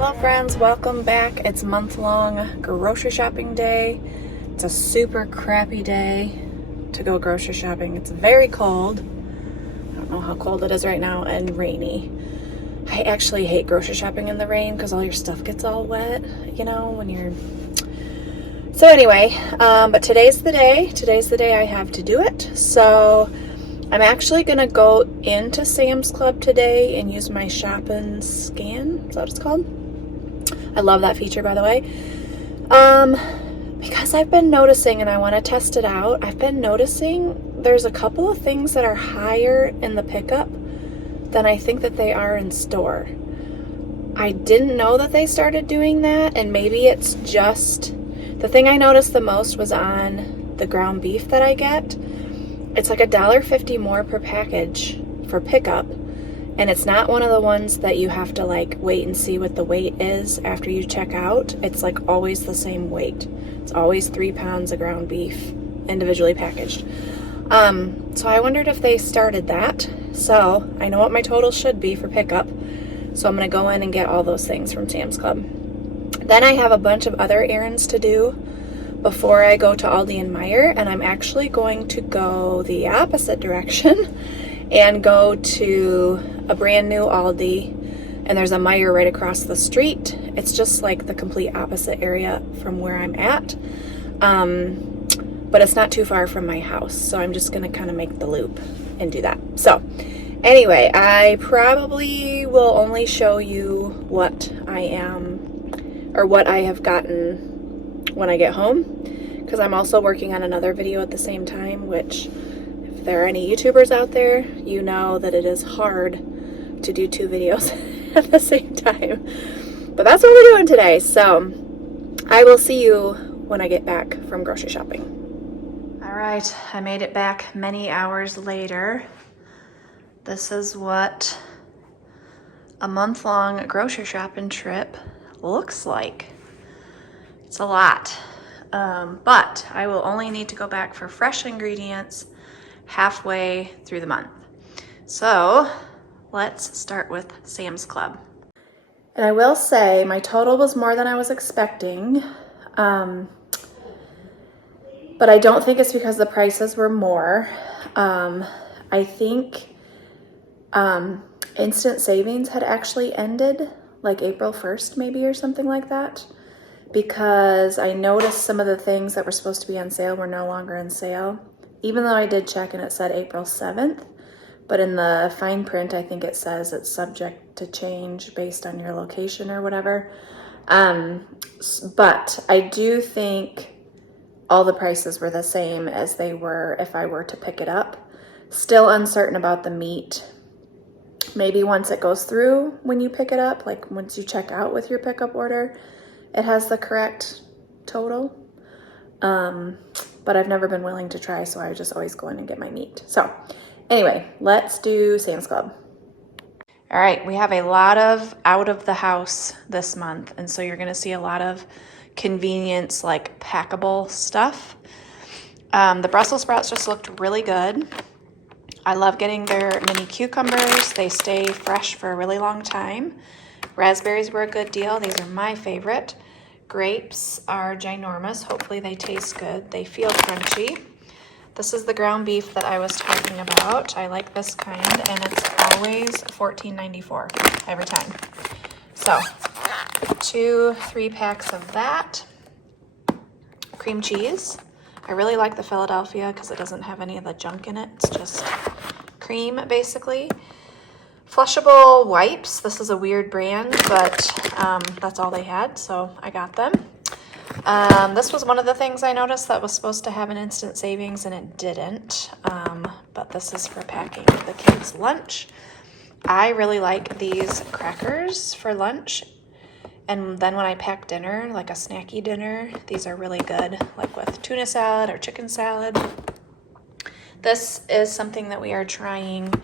Hello friends, welcome back. It's month-long grocery shopping day. It's a super crappy day to go grocery shopping. It's very cold. I don't know how cold it is right now, and rainy. I actually hate grocery shopping in the rain because all your stuff gets all wet, you know, when you're... So anyway, but today's the day. Today's the day I have to do it. So I'm actually gonna go into Sam's Club today and use my shop and scan. Is that what it's called? I love that feature, by the way. Because I've been noticing, and I want to test it out, I've been noticing there's a couple of things that are higher in the pickup than I think that they are in store. I didn't know that they started doing that, and maybe it's just... The thing I noticed the most was on the ground beef that I get. It's like $1.50 more per package for pickup. And it's not one of the ones that you have to like wait and see what the weight is after you check out. It's like always the same weight. It's always 3 pounds of ground beef individually packaged. So I wondered if they started that. So I know what my total should be for pickup. So I'm gonna go in and get all those things from Sam's Club. Then I have a bunch of other errands to do before I go to Aldi and Meer, and I'm actually going to go the opposite direction and go to a brand new Aldi, and there's a Meer right across the street. It's just like the complete opposite area from where I'm at, but it's not too far from my house, so I'm just gonna kind of make the loop and do that. So anyway, I probably will only show you what I am, or what I have gotten when I get home, because I'm also working on another video at the same time, which if there are any YouTubers out there, you know that it is hard to do 2 videos at the same time. But that's what we're doing today. So I will see you when I get back from grocery shopping. All right, I made it back many hours later. This is what a month-long grocery shopping trip looks like. It's a lot, but I will only need to go back for fresh ingredients halfway through the month. So let's start with Sam's Club. And I will say my total was more than I was expecting, but I don't think it's because the prices were more. I think instant savings had actually ended like April 1st maybe, or something like that, because I noticed some of the things that were supposed to be on sale were no longer on sale, even though I did check and it said April 7th. But in the fine print, I think it says it's subject to change based on your location or whatever. But I do think all the prices were the same as they were if I were to pick it up. Still uncertain about the meat. Maybe once it goes through when you pick it up, like once you check out with your pickup order, it has the correct total. But I've never been willing to try, so I just always go in and get my meat. So anyway, let's do Sam's Club. All right, we have a lot of out of the house this month, and so you're gonna see a lot of convenience, like packable stuff. The Brussels sprouts just looked really good. I love getting their mini cucumbers. They stay fresh for a really long time. Raspberries were a good deal. These are my favorite. Grapes are ginormous. Hopefully they taste good. They feel crunchy. This is the ground beef that I was talking about. I like this kind, and it's always $14.94 every time. So 2-3 packs of that. Cream cheese. I really like the Philadelphia because it doesn't have any of the junk in it. It's just cream, basically. Flushable wipes. This is a weird brand, but that's all they had, so I got them. This was one of the things I noticed that was supposed to have an instant savings, and it didn't. But this is for packing the kids' lunch. I really like these crackers for lunch. And then when I pack dinner, like a snacky dinner, these are really good, like with tuna salad or chicken salad. This is something that we are trying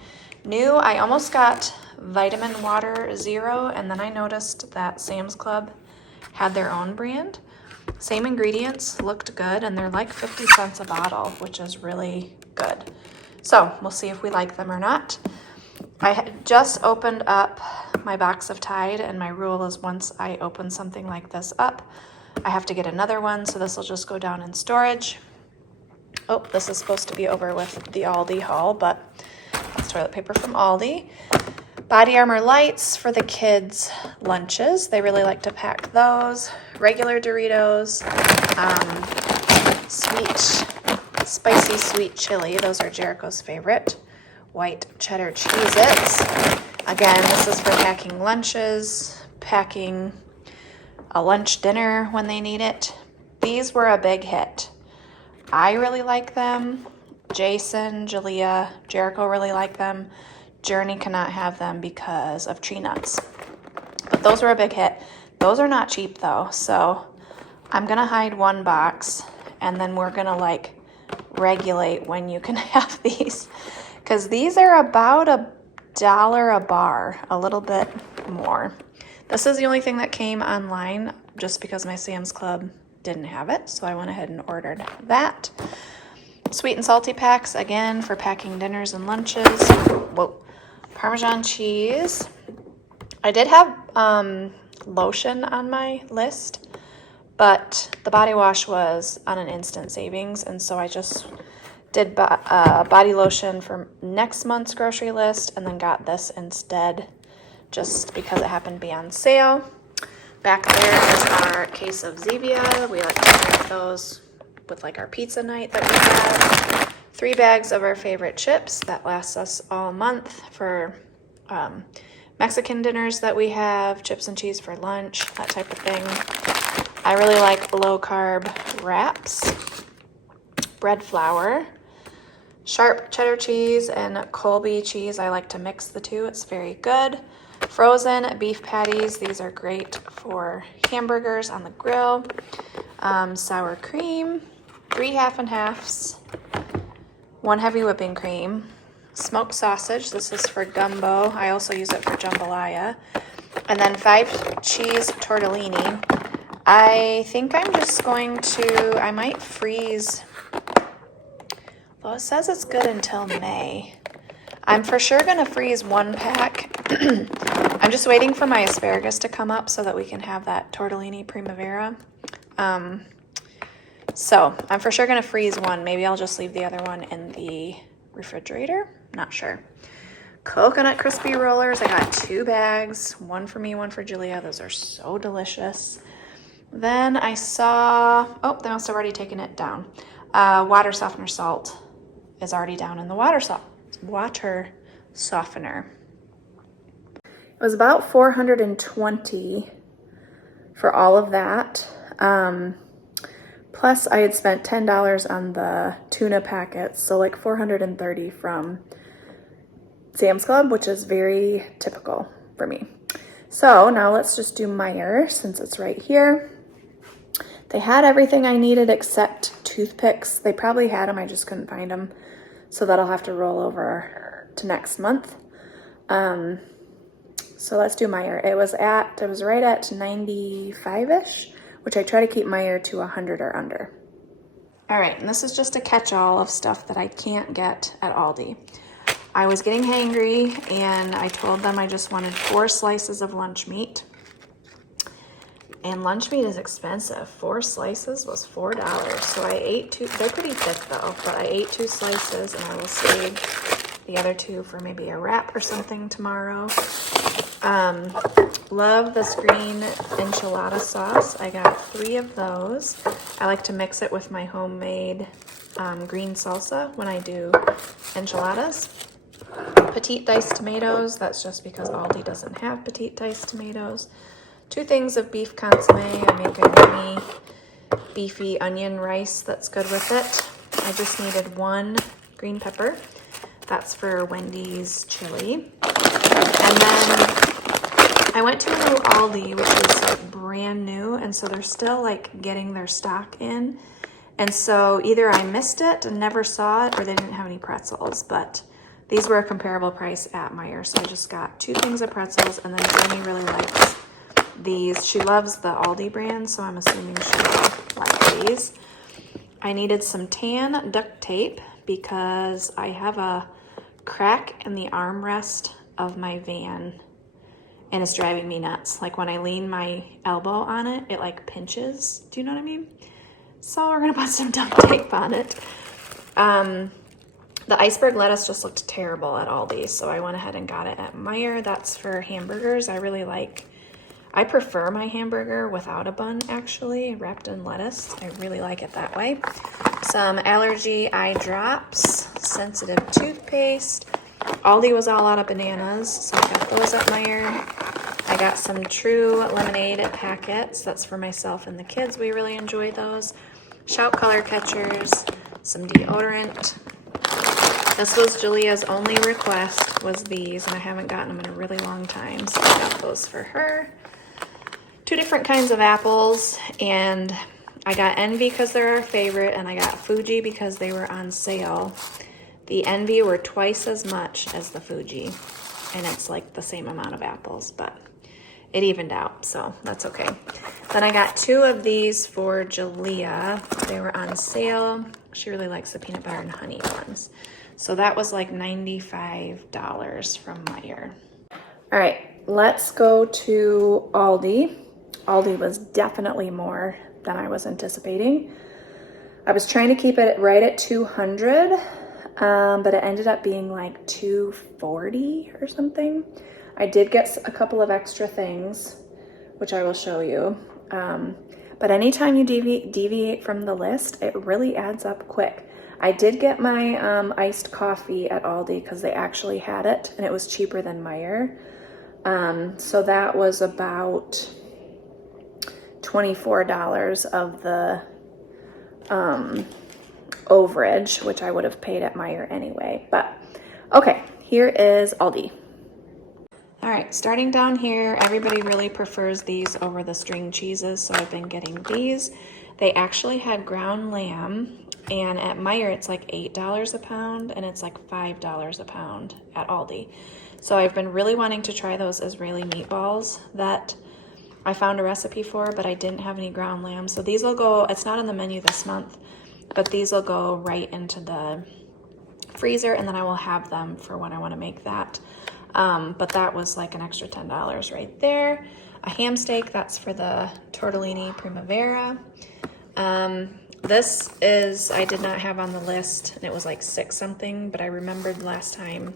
new. I almost got Vitamin Water Zero, and then I noticed that Sam's Club had their own brand. Same ingredients, looked good, and they're like 50 cents a bottle, which is really good. So we'll see if we like them or not. I had just opened up my box of Tide, and my rule is once I open something like this up, I have to get another one, so this will just go down in storage. Oh, this is supposed to be over with the Aldi haul, but that's toilet paper from Aldi. Body Armor lights for the kids' lunches. They really like to pack those. Regular Doritos, spicy sweet chili. Those are Jericho's favorite. White cheddar Cheez-Its. Again, this is for packing lunches, packing a lunch dinner when they need it. These were a big hit. I really like them. Jason, Jalea, Jericho really like them. Journey cannot have them because of tree nuts. But those were a big hit. Those are not cheap though, so I'm gonna hide one box and then we're gonna like regulate when you can have these, because these are about $1 a bar, a little bit more. This is the only thing that came online just because my Sam's Club didn't have it, so I went ahead and ordered that. Sweet and salty packs, again, for packing dinners and lunches. Whoa. Parmesan cheese. I did have lotion on my list, but the body wash was on an instant savings, and so I just did body lotion for next month's grocery list and then got this instead just because it happened to be on sale. Back there is our case of Zevia. We like to drink those with like our pizza night that we have. 3 bags of our favorite chips that lasts us all month for Mexican dinners that we have, chips and cheese for lunch, that type of thing. I really like low carb wraps, bread flour, sharp cheddar cheese, and Colby cheese. I like to mix the two. It's very good. Frozen beef patties. These are great for hamburgers on the grill. Sour cream, 3 half and halves, 1 heavy whipping cream, smoked sausage. This is for gumbo. I also use it for jambalaya. And then 5 cheese tortellini. I think I'm just going to, I might freeze. Well, it says it's good until May. I'm for sure going to freeze 1 pack. I'm just waiting for my asparagus to come up so that we can have that tortellini primavera. So I'm for sure going to freeze 1. Maybe I'll just leave the other one in the refrigerator. Not sure. Coconut crispy rollers. I got 2 bags. 1 for me, 1 for Julia. Those are so delicious. Then I saw, oh, they must have already taken it down. Water softener salt is already down in the water softener. It was about $420 for all of that. Plus I had spent $10 on the tuna packets, so like $430 from Sam's Club, which is very typical for me. So now let's just do Meer since it's right here. They had everything I needed except toothpicks. They probably had them, I just couldn't find them. So that'll have to roll over to next month. So let's do Meer. It was right at 95-ish, which I try to keep Meer to 100 or under. All right, and this is just a catch-all of stuff that I can't get at Aldi. I was getting hangry and I told them I just wanted 4 slices of lunch meat. And lunch meat is expensive. 4 slices was $4. So I ate 2, they're pretty thick though, but I ate 2 slices and I will save the other 2 for maybe a wrap or something tomorrow. Love this green enchilada sauce. I got 3 of those. I like to mix it with my homemade green salsa when I do enchiladas. Petite diced tomatoes. That's just because Aldi doesn't have petite diced tomatoes. 2 things of beef consomme. I make a yummy beefy onion rice that's good with it. I just needed 1 green pepper. That's for Wendy's chili. And then I went to a new Aldi, which is like brand new, and so they're still like getting their stock in. And so either I missed it and never saw it, or they didn't have any pretzels, but these were a comparable price at Meer. So I just got 2 things of pretzels, and then Jenny really likes these. She loves the Aldi brand, so I'm assuming she'll like these. I needed some tan duct tape because I have a crack in the armrest of my van, and it's driving me nuts. Like when I lean my elbow on it, it like pinches. Do you know what I mean? So we're gonna put some duct tape on it. The iceberg lettuce just looked terrible at Aldi, so I went ahead and got it at Meer. That's for hamburgers. I prefer my hamburger without a bun, actually, wrapped in lettuce. I really like it that way. Some allergy eye drops, sensitive toothpaste. Aldi was all out of bananas, so I got those at Meer. I got some True lemonade packets. That's for myself and the kids. We really enjoy those. Shout color catchers, some deodorant. This was Julia's only request, was these, and I haven't gotten them in a really long time, so I got those for her. 2 different kinds of apples, and I got Envy because they're our favorite, and I got Fuji because they were on sale. The Envy were twice as much as the Fuji, and it's like the same amount of apples, but it evened out, so that's okay. Then I got 2 of these for Julia. They were on sale. She really likes the peanut butter and honey ones. So that was like $95 from Meer. All right, let's go to Aldi. Aldi was definitely more than I was anticipating. I was trying to keep it right at 200, but it ended up being like 240 or something. I did get a couple of extra things, which I will show you. But anytime you deviate from the list, it really adds up quick. I did get my iced coffee at Aldi because they actually had it, and it was cheaper than Meer. So that was about $24 of the overage, which I would have paid at Meer anyway. But okay, here is Aldi. All right, starting down here, everybody really prefers these over the string cheeses, so I've been getting these. They actually had ground lamb, and at Meer it's like $8 a pound, and it's like $5 a pound at Aldi. So I've been really wanting to try those Israeli meatballs that I found a recipe for, but I didn't have any ground lamb. So these will go, it's not on the menu this month, but these will go right into the freezer, and then I will have them for when I want to make that. But that was like an extra $10 right there. A ham steak, that's for the tortellini primavera. This is, I did not have on the list, and it was like 6 something, but I remembered last time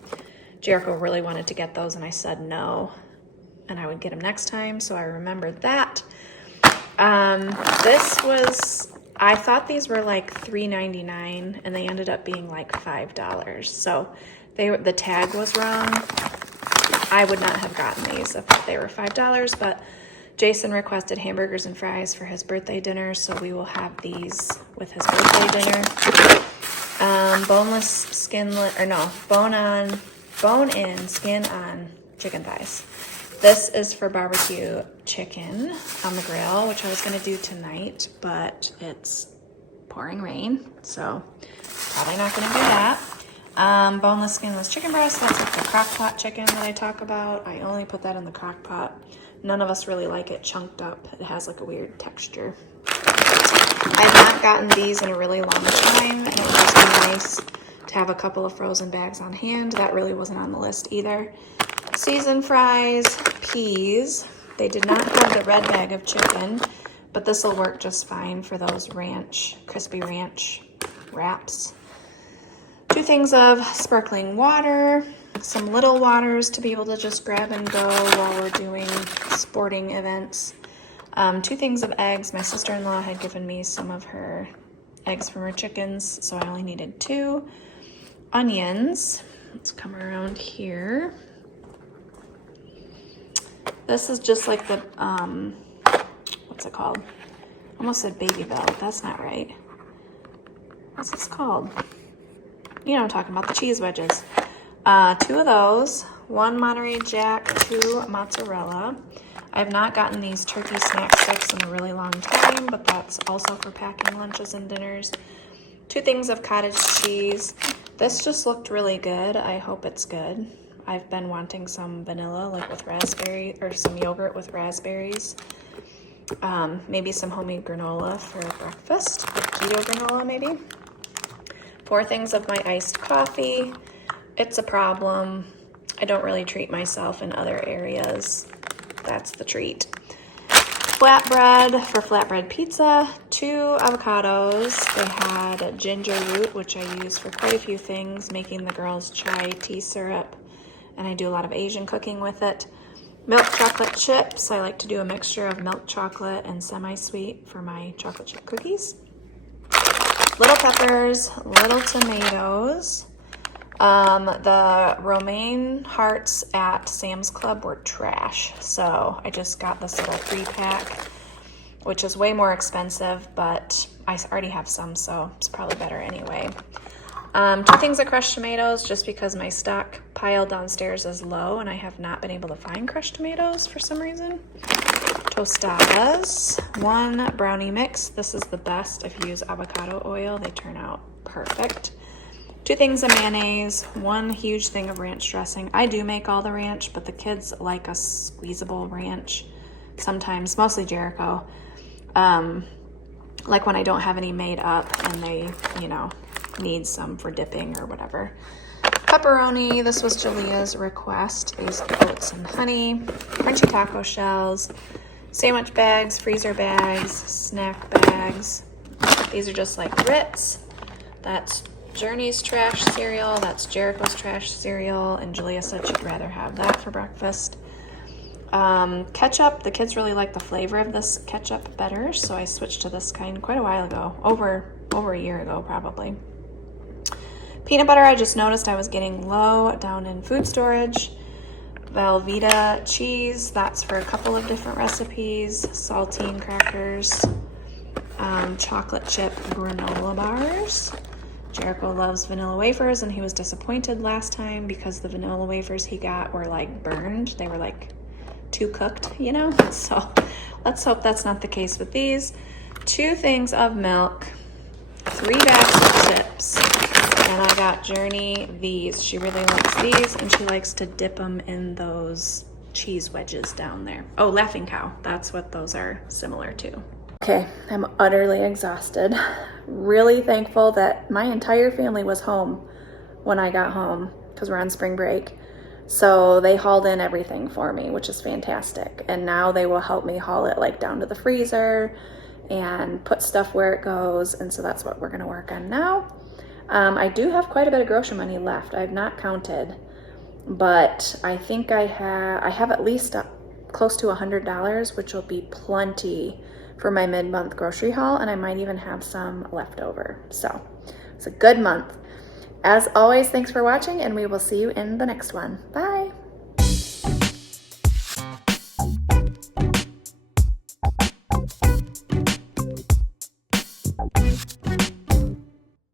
Jericho really wanted to get those, and I said no, and I would get them next time, so I remembered that. This was, I thought these were like $3.99, and they ended up being like $5. So the tag was wrong. I would not have gotten these if they were $5, but Jason requested hamburgers and fries for his birthday dinner, so we will have these with his birthday dinner. Boneless, skinless, or no, bone-in, skin-on chicken thighs. This is for barbecue chicken on the grill, which I was gonna do tonight, but it's pouring rain, so probably not gonna do that. Boneless, skinless chicken breast, that's like the crock pot chicken that I talk about. I only put that in the crock pot. None of us really like it chunked up. It has like a weird texture. I've not gotten these in a really long time, and it would just be nice to have a couple of frozen bags on hand. That really wasn't on the list either. Seasoned fries, peas. They did not have the red bag of chicken, but this will work just fine for those ranch, crispy ranch wraps. 2 things of sparkling water, some little waters to be able to just grab and go while we're doing sporting events. 2 things of eggs. My sister-in-law had given me some of her eggs from her chickens, so I only needed 2. Onions. Let's come around here. This is just like the, what's it called? Almost said baby bell. That's not right. What's this called? You know what I'm talking about, the cheese wedges. 2 of those, 1 Monterey Jack, 2 mozzarella. I've not gotten these turkey snack sticks in a really long time, but that's also for packing lunches and dinners. 2 things of cottage cheese. This just looked really good. I hope it's good. I've been wanting some vanilla, like with raspberry, or some yogurt with raspberries. Maybe some homemade granola for breakfast, keto granola maybe. 4 things of my iced coffee. It's a problem. I don't really treat myself in other areas. that's the treat. Flatbread for flatbread pizza, 2 avocados. They had ginger root, which I use for quite a few things, making the girls chai tea syrup, and I do a lot of Asian cooking with it. Milk chocolate chips. I like to do a mixture of milk chocolate and semi-sweet for my chocolate chip cookies. Little peppers, little tomatoes. The romaine hearts at Sam's Club were trash, so I just got this little 3-pack, which is way more expensive, but I already have some, so it's probably better anyway. 2 things of crushed tomatoes, just because my stock pile downstairs is low and I have not been able to find crushed tomatoes for some reason. Tostadas, 1 brownie mix. This is the best if you use avocado oil. They turn out perfect. 2 things of mayonnaise, 1 huge thing of ranch dressing. I do make all the ranch, but the kids like a squeezable ranch sometimes, mostly Jericho. Like when I don't have any made up and they, you know, need some for dipping or whatever. Pepperoni, this was Jalea's request. These oats and honey, crunchy taco shells, sandwich bags, freezer bags, snack bags. These are just like Ritz. That's Journey's trash cereal, that's Jericho's trash cereal, and Jalea said she'd rather have that for breakfast. Ketchup, the kids really like the flavor of this ketchup better, so I switched to this kind quite a while ago, over a year ago probably. Peanut butter, I just noticed I was getting low down in food storage. Velveeta cheese, that's for a couple of different recipes. Saltine crackers, chocolate chip granola bars. Jericho loves vanilla wafers, and he was disappointed last time because the vanilla wafers he got were like burned. They were like too cooked, you know? So let's hope that's not the case with these. 2 things of milk, 3 bags of chips, and I got Journey these. She really likes these, and she likes to dip them in those cheese wedges down there. Oh, Laughing Cow, that's what those are similar to. Okay, I'm utterly exhausted. Really thankful that my entire family was home when I got home because we're on spring break. So they hauled in everything for me, which is fantastic. And now they will help me haul it like down to the freezer and put stuff where it goes. And so that's what we're gonna work on now. I do have quite a bit of grocery money left. I've not counted, but I think I have at least close to $100, which will be plenty for my mid-month grocery haul, and I might even have some left over. So it's a good month. As always, thanks for watching, and we will see you in the next one. Bye.